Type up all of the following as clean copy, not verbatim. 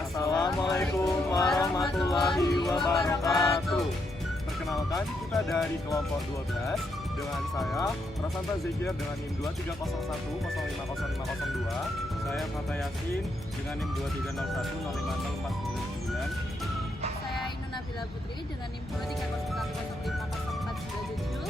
Assalamualaikum warahmatullahi wabarakatuh. Perkenalkan, kita dari kelompok 12 dengan saya Prasanta Zekir dengan NIM 2301050502. Saya Fata Yasin dengan NIM 2301050499. Saya Ainun Nabila Putri dengan NIM 2301050497.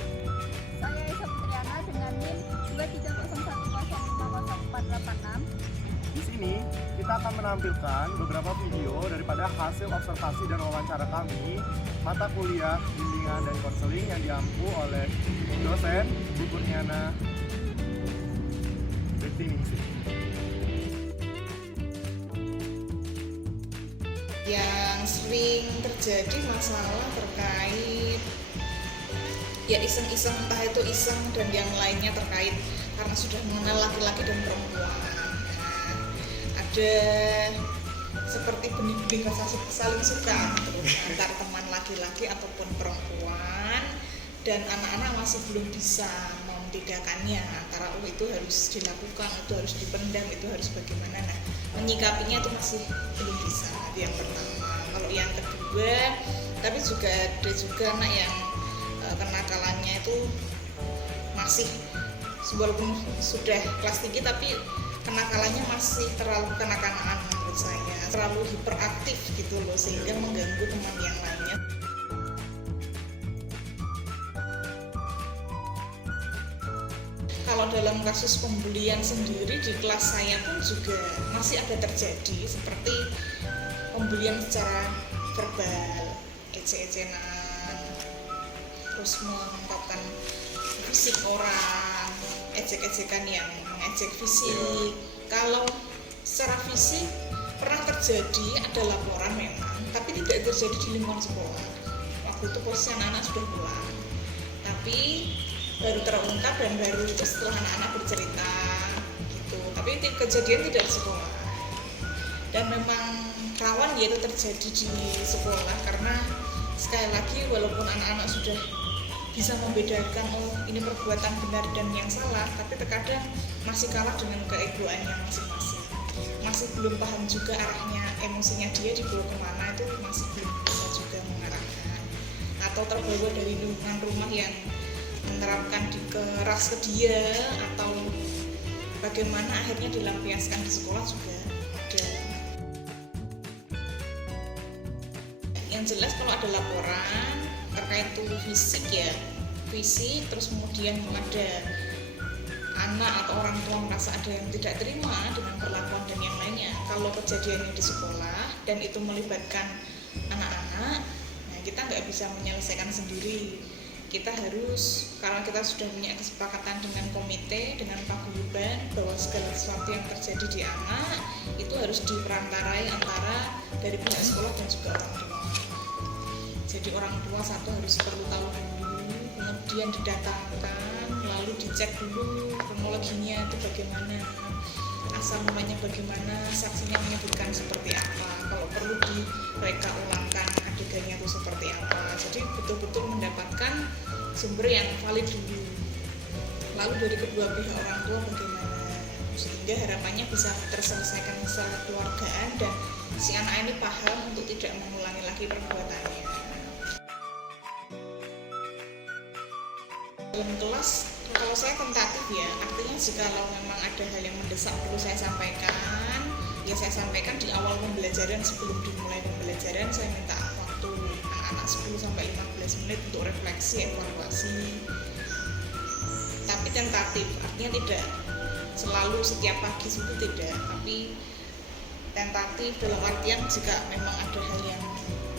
Saya Esa Putriana dengan NIM 2301050486. Di sini kita akan menampilkan beberapa video daripada hasil observasi dan wawancara kami mata kuliah bimbingan dan konseling yang diampu oleh dosen Bu Kurniana Bektiningsih. Yang sering terjadi masalah terkait ya iseng-iseng, entah itu iseng dan yang lainnya terkait karena sudah mengenal laki-laki dan perempuan. Ada seperti benih-benih rasa saling suka antar teman laki-laki ataupun perempuan, dan anak-anak masih belum bisa membedakannya antara itu harus dilakukan, itu harus dipendam, itu harus bagaimana. Nah, menyikapinya itu masih belum bisa. Itu yang pertama. Kalau yang kedua, tapi juga ada juga anak yang kenakalannya itu masih walaupun sudah kelas tinggi tapi kenakalannya masih terlalu kanak-kanakan menurut saya, terlalu hiperaktif gitu loh, sehingga mengganggu teman yang lainnya. Kalau dalam kasus pembulian sendiri di kelas saya pun juga masih ada terjadi seperti pembulian secara verbal, ecek-ecekan, terus mengungkapkan fisik orang, ejek-ejekan yang mengejek fisik. Kalau secara fisik pernah terjadi, ada laporan memang, tapi tidak terjadi di lingkungan sekolah. Waktu itu posisi anak-anak sudah pulang, tapi baru terungkap dan baru itu setelah anak-anak bercerita gitu. Tapi kejadian tidak di sekolah, dan memang rawan yaitu terjadi di sekolah karena sekali lagi walaupun anak-anak sudah bisa membedakan ini perbuatan benar dan yang salah, tapi terkadang masih kalah dengan keegoannya masing-masing, masih belum paham juga arahnya emosinya dia dibawa kemana, itu masih belum bisa juga mengarahkan, atau terbawa dari lingkungan rumah yang menerapkan keras ke dia, atau bagaimana akhirnya dilampiaskan di sekolah juga ada. Yang jelas kalau ada laporan terkait tubuh fisik ya fisik, terus kemudian ada anak atau orang tua merasa ada yang tidak terima dengan perlakuan dan yang lainnya, kalau kejadiannya di sekolah dan itu melibatkan anak-anak, nah kita nggak bisa menyelesaikan sendiri. Kita harus, karena kita sudah punya kesepakatan dengan komite, dengan paguyuban bahwa segala sesuatu yang terjadi di anak itu harus diperantarai antara dari pihak sekolah dan juga orang tua. Jadi orang tua satu harus perlu tahu dulu, kemudian didatangkan, lalu dicek dulu kronologinya itu bagaimana, asal mulanya bagaimana, saksinya menyebutkan seperti apa, kalau perlu direka ulangkan adegannya itu seperti apa. Jadi betul-betul mendapatkan sumber yang valid dulu. Lalu dari kedua pihak orang tua bagaimana, sehingga harapannya bisa terselesaikan secara keluargaan dan si anak ini paham untuk tidak mengulangi lagi perbuatannya. Dalam kelas, kalau saya tentatif ya, artinya jika memang ada hal yang mendesak perlu saya sampaikan, ya saya sampaikan di awal pembelajaran. Sebelum dimulai pembelajaran saya minta waktu anak-anak 10-15 menit untuk refleksi, evaluasi. Tapi tentatif, artinya tidak selalu setiap pagi itu tidak, tapi tentatif dalam artian jika memang ada hal yang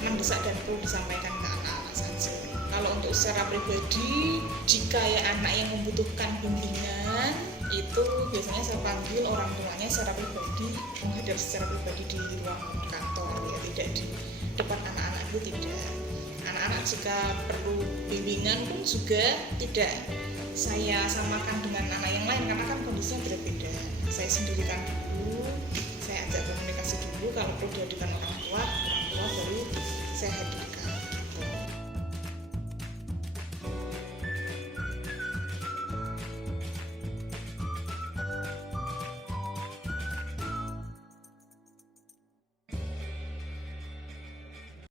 mendesak dan perlu disampaikan ke anak-anak saja. Kalau untuk secara pribadi, jika ya anak yang membutuhkan bimbingan, itu biasanya saya panggil orang tuanya secara pribadi, menghadap secara pribadi di ruang kantor, ya tidak di depan anak-anak, itu tidak. Anak-anak jika perlu bimbingan pun juga tidak saya samakan dengan anak yang lain karena kan kondisinya berbeda. Saya sendirikan dulu, saya ajak komunikasi dulu, kalau perlu dihadirkan orang tua baru saya hadir.